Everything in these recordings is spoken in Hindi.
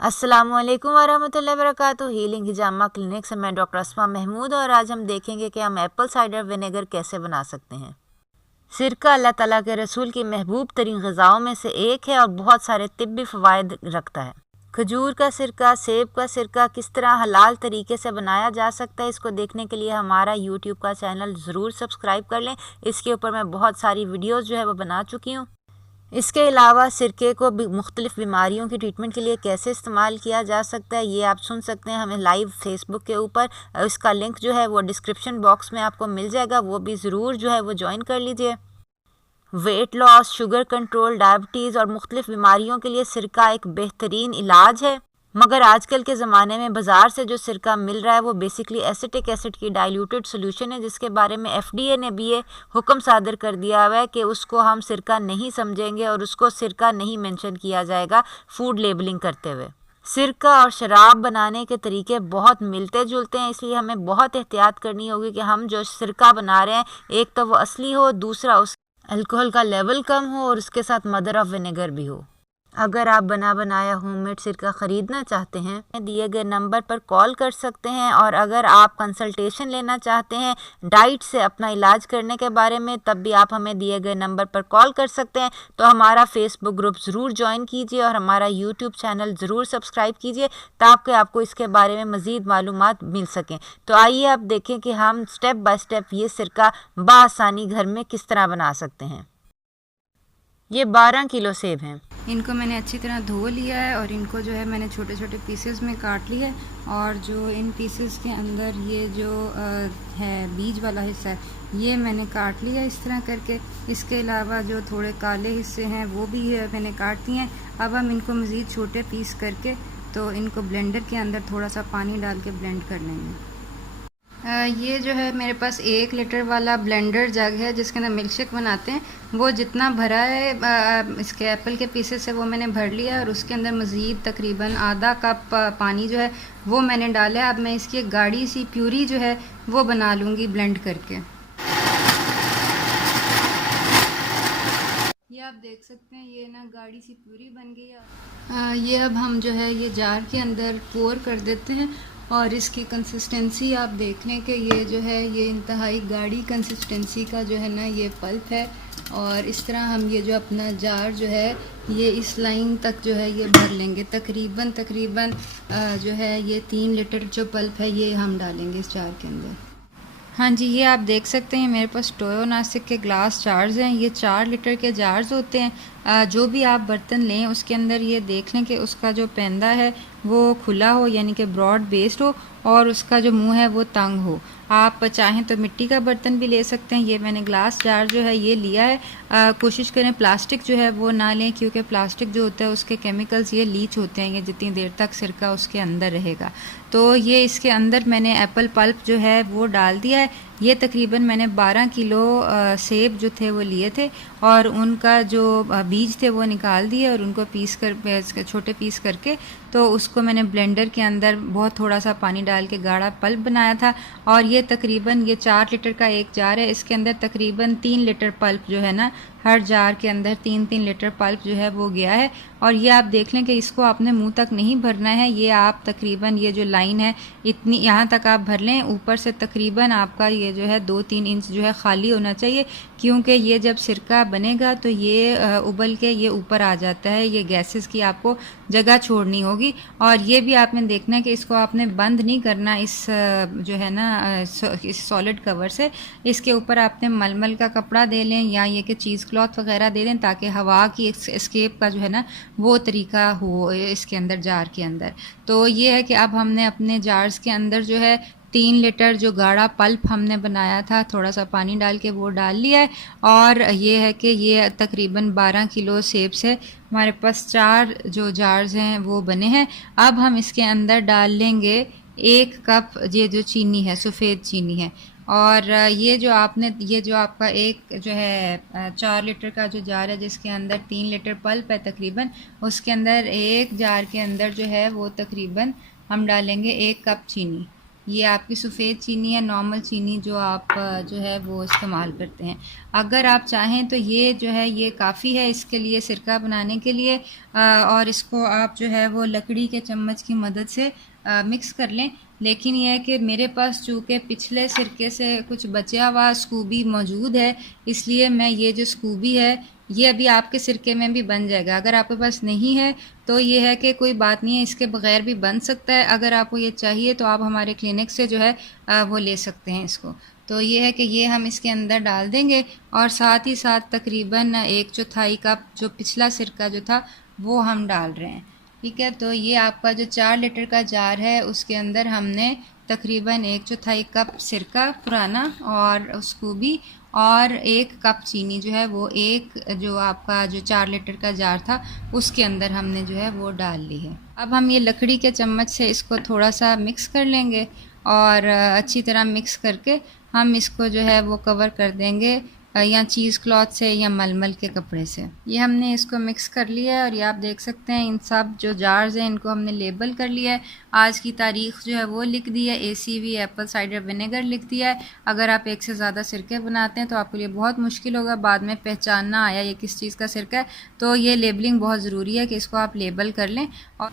अस्सलामुअलैकुम वरहमतुल्लाहि वबरकातुहू। हीलिंग हिजामा क्लिनिक से मैं डॉक्टर अस्मा महमूद और आज हम देखेंगे कि हम एप्पल साइडर विनेगर कैसे बना सकते हैं। सिरका अल्लाह ताला के रसूल की महबूब तरीन ग़िज़ाओं में से एक है और बहुत सारे तिब्बी फ़वाइद रखता है। खजूर का सिरका, सेब का सिरका किस तरह हलाल तरीके से बनाया जा सकता है, इसको देखने के लिए हमारा यूट्यूब का चैनल ज़रूर सब्सक्राइब कर लें। इसके ऊपर मैं बहुत सारी वीडियोज़ जो है वो बना चुकी हूँ। इसके अलावा सिरके को भी मुख्तलिफ़ बीमारियों की ट्रीटमेंट के लिए कैसे इस्तेमाल किया जा सकता है ये आप सुन सकते हैं हमें लाइव फेसबुक के ऊपर। इसका लिंक जो है वो डिस्क्रिप्शन बॉक्स में आपको मिल जाएगा, वो भी ज़रूर जो है वो ज्वाइन कर लीजिए। Weight loss, sugar control, diabetes और मुख्तलिफ़ बीमारियों के लिए सिरका एक बेहतरीन इलाज है। मगर आजकल के ज़माने में बाज़ार से जो सिरका मिल रहा है वो बेसिकली एसिटिक एसिड की डाइल्यूटेड सोल्यूशन है, जिसके बारे में FDA ने भी ये हुक्म सादर कर दिया हुआ है कि उसको हम सिरका नहीं समझेंगे और उसको सिरका नहीं मेंशन किया जाएगा फूड लेबलिंग करते हुए। सिरका और शराब बनाने के तरीके बहुत मिलते जुलते हैं, इसलिए हमें बहुत एहतियात करनी होगी कि हम जो सिरका बना रहे हैं एक तो वो असली हो, दूसरा उस अल्कोहल का लेवल कम हो और उसके साथ मदर ऑफ विनेगर भी हो। अगर आप बना बनाया होममेड सिरका ख़रीदना चाहते हैं दिए गए नंबर पर कॉल कर सकते हैं, और अगर आप कंसल्टेशन लेना चाहते हैं डाइट से अपना इलाज करने के बारे में तब भी आप हमें दिए गए नंबर पर कॉल कर सकते हैं। तो हमारा फेसबुक ग्रुप ज़रूर ज्वाइन कीजिए और हमारा यूट्यूब चैनल ज़रूर सब्सक्राइब कीजिए ताकि आपको इसके बारे में मज़ीद मालूमात मिल सकें। तो आइए आप देखें कि हम स्टेप बाय स्टेप ये सिरका बआसानी घर में किस तरह बना सकते हैं। ये 12 किलो सेब हैं। इनको मैंने अच्छी तरह धो लिया है और इनको जो है मैंने छोटे छोटे पीसेस में काट लिया है, और जो इन पीसेस के अंदर ये जो है बीज वाला हिस्सा है ये मैंने काट लिया इस तरह करके। इसके अलावा जो थोड़े काले हिस्से हैं वो भी मैंने काट दिए हैं। अब हम इनको मज़ीद छोटे पीस करके तो इनको ब्लेंडर के अंदर थोड़ा सा पानी डाल के ब्लेंड कर लेंगे। ये जो है मेरे पास 1 लीटर वाला ब्लेंडर जग है जिसके अंदर मिल्क शेक बनाते हैं। वो जितना भरा है इसके एप्पल के पीसेस से वो मैंने भर लिया और उसके अंदर मज़ीद तकरीबन आधा कप पानी जो है वो मैंने डाला है। अब मैं इसकी एक गाढ़ी सी प्यूरी जो है वो बना लूँगी ब्लेंड करके। ये आप देख सकते हैं ये ना गाढ़ी सी प्यूरी बन गई है। ये अब हम जो है ये जार के अंदर पोर कर देते हैं और इसकी कंसिस्टेंसी आप देख लें कि ये जो है ये इंतहाई गाढ़ी कंसिस्टेंसी का जो है ना ये पल्प है। और इस तरह हम ये जो अपना जार जो है ये इस लाइन तक जो है ये भर लेंगे। तकरीबन जो है ये 3 लीटर जो पल्प है ये हम डालेंगे इस जार के अंदर। हाँ जी, ये आप देख सकते हैं मेरे पास टोयो नासिक के ग्लास जार्स हैं। ये 4 लीटर के जार्स होते हैं। जो भी आप बर्तन लें उसके अंदर ये देख लें कि उसका जो पैंदा है वो खुला हो, यानी कि ब्रॉड बेस्ड हो, और उसका जो मुंह है वो तंग हो। आप चाहें तो मिट्टी का बर्तन भी ले सकते हैं। ये मैंने ग्लास जार जो है ये लिया है। कोशिश करें प्लास्टिक जो है वो ना लें, क्योंकि प्लास्टिक जो होता है उसके केमिकल्स ये लीच होते हैं, ये जितनी देर तक सिरका उसके अंदर रहेगा। तो ये इसके अंदर मैंने एप्पल पल्प जो है वो डाल दिया है। ये तकरीबन मैंने 12 किलो सेब जो थे वो लिए थे और उनका जो बीज थे वो निकाल दिए और उनको छोटे पीस करके तो उसको मैंने ब्लेंडर के अंदर बहुत थोड़ा सा पानी डाल के गाढ़ा पल्प बनाया था। और ये तकरीबन ये 4 लीटर का एक जार है, इसके अंदर तकरीबन 3 लीटर पल्प जो है ना, हर जार के अंदर 3-3 लीटर पल्प जो है वो गया है। और ये आप देख लें कि इसको आपने मुंह तक नहीं भरना है। ये आप तकरीबन ये जो लाइन है इतनी यहाँ तक आप भर लें। ऊपर से तकरीबन आपका ये जो है 2-3 इंच जो है खाली होना चाहिए, क्योंकि ये जब सिरका बनेगा तो ये उबल के ये ऊपर आ जाता है। ये गैसेस की आपको जगह छोड़नी होगी। और ये भी आपने देखना है कि इसको आपने बंद नहीं करना इस जो है ना इस सॉलिड कवर से। इसके ऊपर आपने मलमल का कपड़ा दे लें या ये कि चीज़ क्लॉथ वगैरह दे दें ताकि हवा की एस्केप का जो है ना वो तरीका हो इसके अंदर जार के अंदर। तो ये है कि अब हमने अपने जार्स के अंदर जो है 3 लीटर जो गाढ़ा पल्प हमने बनाया था थोड़ा सा पानी डाल के वो डाल लिया है। और ये है कि ये तकरीबन 12 किलो सेब से हमारे पास 4 जो जार्स हैं वो बने हैं। अब हम इसके अंदर डाल लेंगे 1 कप ये जो चीनी है, सफ़ेद चीनी है। और ये जो आपका एक जो है 4 लीटर का जो जार है जिसके अंदर 3 लीटर पल्प है तकरीबन, उसके अंदर एक जार के अंदर जो है वो तकरीबन हम डालेंगे 1 कप चीनी। ये आपकी सफ़ेद चीनी है, नॉर्मल चीनी जो आप जो है वो इस्तेमाल करते हैं। अगर आप चाहें तो ये जो है ये काफ़ी है इसके लिए, सिरका बनाने के लिए। और इसको आप जो है वो लकड़ी के चम्मच की मदद से मिक्स कर लें। लेकिन यह है कि मेरे पास चूँकि पिछले सिरके से कुछ बचा हुआ स्कूबी मौजूद है, इसलिए मैं ये जो स्कूबी है ये अभी आपके सिरके में भी बन जाएगा। अगर आपके पास नहीं है तो ये है कि कोई बात नहीं है, इसके बगैर भी बन सकता है। अगर आपको ये चाहिए तो आप हमारे क्लिनिक से जो है वो ले सकते हैं इसको। तो ये है कि ये हम इसके अंदर डाल देंगे और साथ ही साथ तकरीबन 1/4 कप जो पिछला सिरका जो था वो हम डाल रहे हैं। ठीक है, तो ये आपका जो 4 लीटर का जार है उसके अंदर हमने तकरीबन 1/4 कप सिरका पुराना और उसको भी और 1 कप चीनी जो है वो एक जो आपका जो 4 लीटर का जार था उसके अंदर हमने जो है वो डाल ली है। अब हम ये लकड़ी के चम्मच से इसको थोड़ा सा मिक्स कर लेंगे और अच्छी तरह मिक्स करके हम इसको जो है वो कवर कर देंगे या चीज़ क्लॉथ से या मलमल के कपड़े से। ये हमने इसको मिक्स कर लिया है और ये आप देख सकते हैं इन सब जो जार्स हैं इनको हमने लेबल कर लिया है। आज की तारीख़ जो है वो लिख दी है, ACV एप्पल साइडर विनेगर लिख दिया है। अगर आप एक से ज़्यादा सिरके बनाते हैं तो आपके लिए बहुत मुश्किल होगा बाद में पहचानना आया ये किस चीज़ का सिरका है। तो ये लेबलिंग बहुत ज़रूरी है कि इसको आप लेबल कर लें। और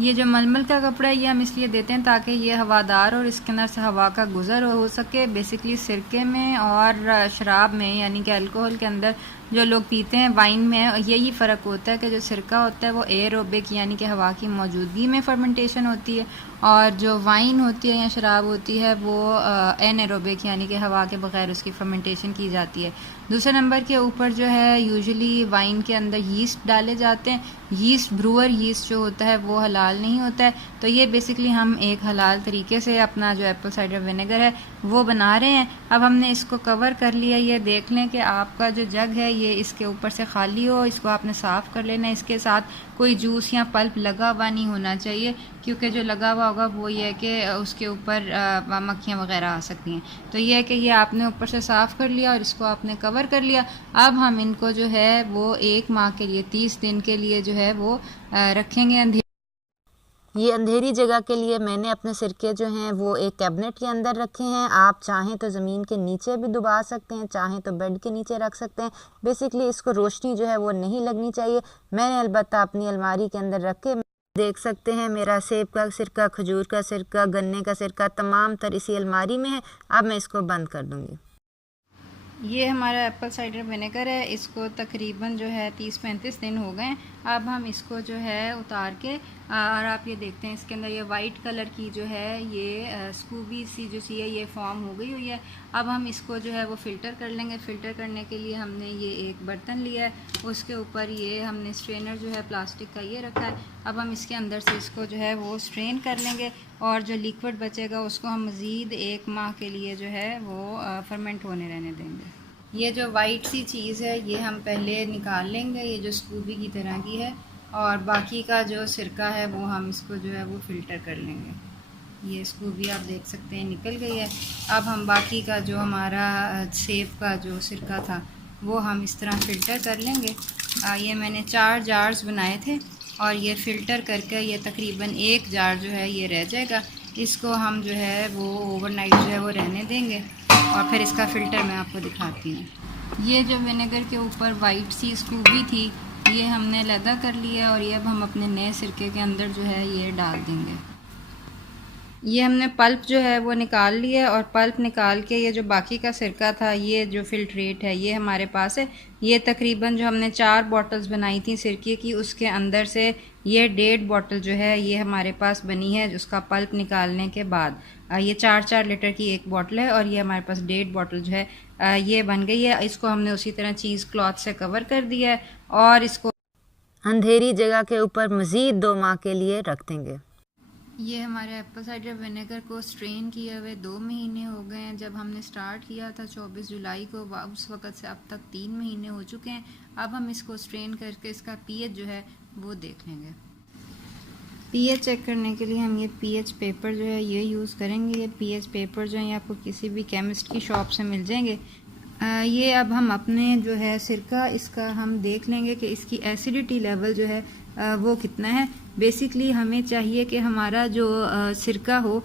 ये जो मलमल का कपड़ा है ये हम इसलिए देते हैं ताकि ये हवादार और इसके अंदर से हवा का गुज़र हो सके। बेसिकली सिरके में और शराब में यानी कि अल्कोहल के अंदर जो लोग पीते हैं, वाइन में यही फ़र्क होता है कि जो सिरका होता है वो एरोबिक यानी कि हवा की मौजूदगी में फर्मेंटेशन होती है और जो वाइन होती है या शराब होती है वो एनएरोबिक यानी कि हवा के बगैर उसकी फर्मेंटेशन की जाती है। दूसरे नंबर के ऊपर जो है यूजुअली वाइन के अंदर यीस्ट डाले जाते हैं। यीस्ट ब्रूअर यीस्ट जो होता है वो हलाल नहीं होता है। तो ये बेसिकली हम एक हलाल तरीके से अपना जो एप्पल साइडर विनेगर है वो बना रहे हैं। अब हमने इसको कवर कर लिया। ये देख लें कि आपका जो जग है ये इसके ऊपर से खाली हो, इसको आपने साफ़ कर लेना। इसके साथ कोई जूस या पल्प लगा हुआ नहीं होना चाहिए क्योंकि जो लगा हुआ होगा वो ये है कि उसके ऊपर मक्खियाँ वगैरह आ सकती हैं। तो ये है कि ये आपने ऊपर से साफ़ कर लिया और इसको आपने कवर कर लिया। अब हम इनको जो है वो 1 माह के लिए 30 दिन के लिए जो है वो रखेंगे। ये अंधेरी जगह के लिए मैंने अपने सिरके जो हैं वो एक कैबिनेट के अंदर रखे हैं। आप चाहें तो ज़मीन के नीचे भी डुबा सकते हैं, चाहें तो बेड के नीचे रख सकते हैं। बेसिकली इसको रोशनी जो है वो नहीं लगनी चाहिए। मैंने अलबत्ता अपनी अलमारी के अंदर रख के देख सकते हैं मेरा सेब का सिरका, खजूर का सिरका, गन्ने का सिरका तमाम तर इसी अलमारी में है। अब मैं इसको बंद कर दूँगी। ये हमारा एप्पल साइडर विनेगर है, इसको तकरीबन जो है 30-35 दिन हो गए। अब हम इसको जो है उतार के और आप ये देखते हैं इसके अंदर ये वाइट कलर की जो है ये स्कूबी सी जो सी है ये फॉर्म हो गई हुई है। अब हम इसको जो है वो फ़िल्टर कर लेंगे। फ़िल्टर करने के लिए हमने ये एक बर्तन लिया है, उसके ऊपर ये हमने स्ट्रेनर जो है प्लास्टिक का ये रखा है। अब हम इसके अंदर से इसको जो है वो स्ट्रेन कर लेंगे और जो लिक्विड बचेगा उसको हम मज़ीद 1 माह के लिए जो है वो फर्मेंट होने रहने देंगे। ये जो वाइट सी चीज़ है ये हम पहले निकाल लेंगे, ये जो स्कूबी की तरह की है, और बाकी का जो सिरका है वो हम इसको जो है वो फ़िल्टर कर लेंगे। ये स्कूबी आप देख सकते हैं निकल गई है। अब हम बाकी का जो हमारा सेब का जो सिरका था वो हम इस तरह फ़िल्टर कर लेंगे। ये मैंने 4 जार्स बनाए थे और ये फ़िल्टर करके ये तकरीबन 1 जार जो है ये रह जाएगा। इसको हम जो है वो ओवरनाइट जो है वो रहने देंगे और फिर इसका फ़िल्टर मैं आपको दिखाती हूँ। ये जो विनेगर के ऊपर वाइट सी स्कूबी थी ये हमने लदा कर लिया और ये अब हम अपने नए सिरके के अंदर जो है ये डाल देंगे। ये हमने पल्प जो है वो निकाल लिया और पल्प निकाल के ये जो बाकी का सिरका था ये जो फ़िल्ट्रेट है ये हमारे पास है। ये तकरीबन जो हमने 4 बॉटल्स बनाई थी सिरके की उसके अंदर से ये 1.5 बॉटल जो है ये हमारे पास बनी है उसका पल्प निकालने के बाद। ये 4-4 लीटर की एक बॉटल है और ये हमारे पास 1.5 बॉटल जो है ये बन गई है। इसको हमने उसी तरह चीज़ क्लॉथ से कवर कर दिया है और इसको अंधेरी जगह के ऊपर मज़ीद 2 माह के लिए रख देंगे। ये हमारे एप्पल साइडर विनेगर को स्ट्रेन किए हुए 2 महीने हो गए हैं। जब हमने स्टार्ट किया था 24 जुलाई को, उस वक़्त से अब तक 3 महीने हो चुके हैं। अब हम इसको स्ट्रेन करके इसका पीएच जो है वो देख लेंगे। पीएच चेक करने के लिए हम ये पीएच पेपर जो है ये यूज़ करेंगे। ये पीएच पेपर जो है आपको किसी भी केमिस्ट की शॉप से मिल जाएंगे। ये अब हम अपने जो है सिरका इसका हम देख लेंगे कि इसकी एसिडिटी लेवल जो है वो कितना है। बेसिकली हमें चाहिए कि हमारा जो सिरका हो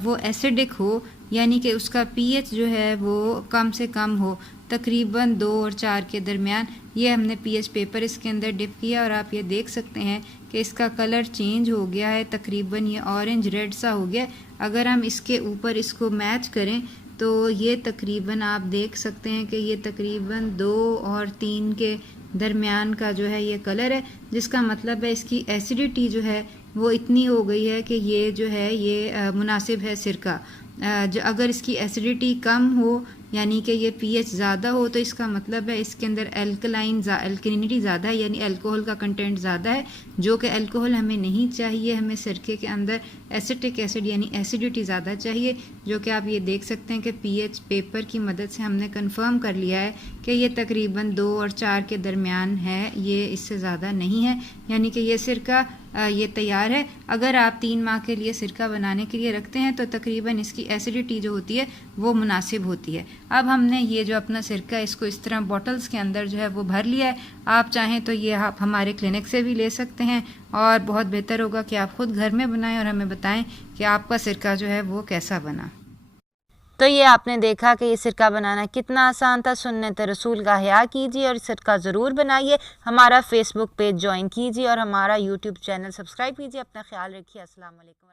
वो एसिडिक हो, यानी कि उसका पीएच जो है वो कम से कम हो, तकरीबन 2 और 4 के दरमियान। ये हमने पीएच पेपर इसके अंदर डिप किया और आप ये देख सकते हैं कि इसका कलर चेंज हो गया है, तकरीबन ये ऑरेंज रेड सा हो गया। अगर हम इसके ऊपर इसको मैच करें तो ये तकरीबन आप देख सकते हैं कि ये तकरीबन 2 और 3 के दरमियान का जो है ये कलर है, जिसका मतलब है इसकी एसिडिटी जो है वो इतनी हो गई है कि ये जो है ये मुनासिब है सिरका। जो अगर इसकी एसिडिटी कम हो, यानी कि ये पीएच ज़्यादा हो, तो इसका मतलब है इसके अंदर एल्कलिनिटी ज़्यादा है, यानी अल्कोहल का कंटेंट ज़्यादा है, जो कि अल्कोहल हमें नहीं चाहिए। हमें सिरके के अंदर एसिटिक एसिड यानी एसिडिटी ज़्यादा चाहिए, जो कि आप ये देख सकते हैं कि पीएच पेपर की मदद से हमने कंफर्म कर लिया है कि ये तकरीबन 2 और 4 के दरमियान है, ये इससे ज़्यादा नहीं है, यानी कि ये सिरका ये तैयार है। अगर आप 3 माह के लिए सिरका बनाने के लिए रखते हैं तो तकरीबन इसकी एसिडिटी जो होती है वो मुनासिब होती है। अब हमने ये जो अपना सिरका इसको इस तरह बॉटल्स के अंदर जो है वो भर लिया है। आप चाहें तो ये आप हमारे क्लिनिक से भी ले सकते हैं, और बहुत बेहतर होगा कि आप ख़ुद घर में बनाएं और हमें बताएं कि आपका सिरका जो है वो कैसा बना। तो ये आपने देखा कि ये सिरका बनाना कितना आसान था। सुन्नत रसूल का हया कीजिए और सिरका ज़रूर बनाइए। हमारा फेसबुक पेज ज्वाइन कीजिए और हमारा यूट्यूब चैनल सब्सक्राइब कीजिए। अपना ख्याल रखिए। अस्सलाम वालेकुम।